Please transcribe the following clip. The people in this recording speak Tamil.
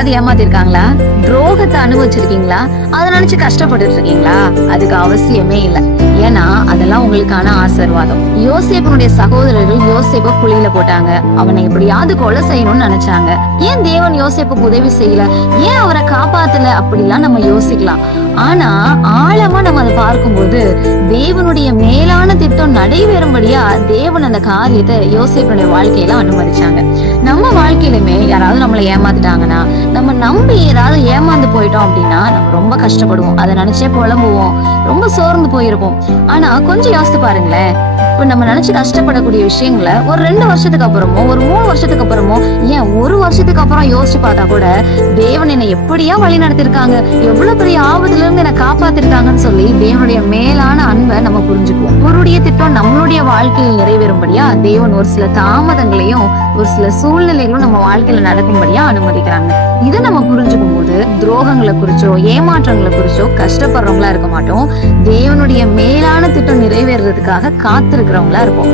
யாராவது ஏமாத்திருக்காங்களா? துரோகத்தை அனுபவிச்சிருக்கீங்களா? அதை நினைச்சு கஷ்டப்பட்டுட்டு இருக்கீங்களா? அதுக்கு அவசியமே இல்லை. ஏன்னா அதெல்லாம் உங்களுக்கான ஆசீர்வாதம். யோசேப்புடைய சகோதரர்கள் யோசேப்ப குழியில போட்டாங்க. அவனை எப்படியாவது கொலை செய்யணும்னு நினைச்சாங்க. ஏன் தேவன் யோசேப்புக்கு உதவி செய்யல? ஏன் அவரை காப்பாத்தல? அப்படிலாம் நம்ம யோசிக்கலாம். ஆனா ஆழமா நம்ம அதை பார்க்கும்போது தேவனுடைய மேலான திட்டம் நடைபெறும்படியா தேவன் அந்த காரியத்தை யோசேப்புடைய வாழ்க்கையில அனுமதிச்சாங்க. நம்ம வாழ்க்கையிலுமே யாராவது நம்மளை ஏமாத்திட்டாங்கன்னா, நம்ம நம்பி ஏதாவது ஏமாந்து போயிட்டோம் அப்படின்னா நம்ம ரொம்ப கஷ்டப்படுவோம். அதை நினைச்சே புலம்புவோம், ரொம்ப சோர்ந்து போயிருப்போம். ஆனா கொஞ்சம் யோசித்து பாருங்களேன், இப்ப நம்ம நினைச்சு கஷ்டப்படக்கூடிய விஷயங்களை ஒரு 2 வருஷத்துக்கு அப்புறமோ ஒரு 3 வருஷத்துக்கு அப்புறமோ ஏன் 1 வருஷத்துக்கு அப்புறம் யோசிச்சு பார்த்தா கூட தேவன் என்னை எப்படியா வழி நடத்திருக்காங்க, எவ்வளவு பெரிய ஆபத்துல இருந்து என்னை காப்பாத்திருக்காங்கன்னு சொல்லி தேவனுடைய மேலான அன்பை நம்ம புரிஞ்சுக்குவோம். அவருடைய திட்டம் நம்மளுடைய வாழ்க்கையில் நிறைவேறும்படியா தேவன் ஒரு சில தாமதங்களையும் ஒரு சில சூழ்நிலைகளும் நம்ம வாழ்க்கையில நடக்கும்படியா அனுமதிக்கிறாங்க. இதை நம்ம புரிஞ்சுக்கும் போது துரோகங்களை குறிச்சோ ஏமாற்றங்களை குறிச்சோ கஷ்டப்படுறவங்களா இருக்க மாட்டோம். தேவனுடைய மேலான திட்டம் நிறைவேறதுக்காக காத்திருக்கிறவங்களா இருப்போம்.